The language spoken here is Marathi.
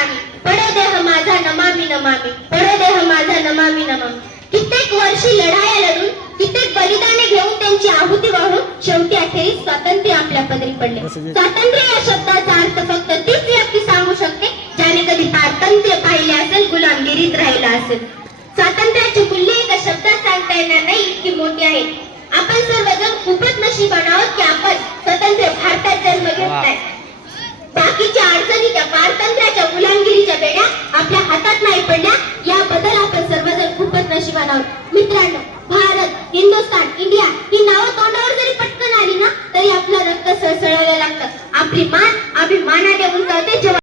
नमामि, पडो देह माझा नमामि नमामि, पडो देह माझा नमामि नमामि. कित्येक वर्षी लढाया लढून, कित्येक बलिदाने घेऊन, त्यांची आहुती वाहून शेवटी अखेरीस स्वातंत्र्य आपल्या पदरी पडले. स्वातंत्र्य या शब्दाचा अर्थ फक्त तीच व्यक्ती सांगू शकते ज्याने कधी पारतंत्र्य पाहिले असेल, गुलामगिरीत राहिला असेल. स्वातंत्र्याची मूल्य एका शब्दात सांगता येणार नाही, इतकी मोठी आहे. आपण सर्वजण खूपच नशीबवान आहोत की आपण स्वतंत्र भारतात जन्म घेतलाय. बाकीच्या अडचणी त्या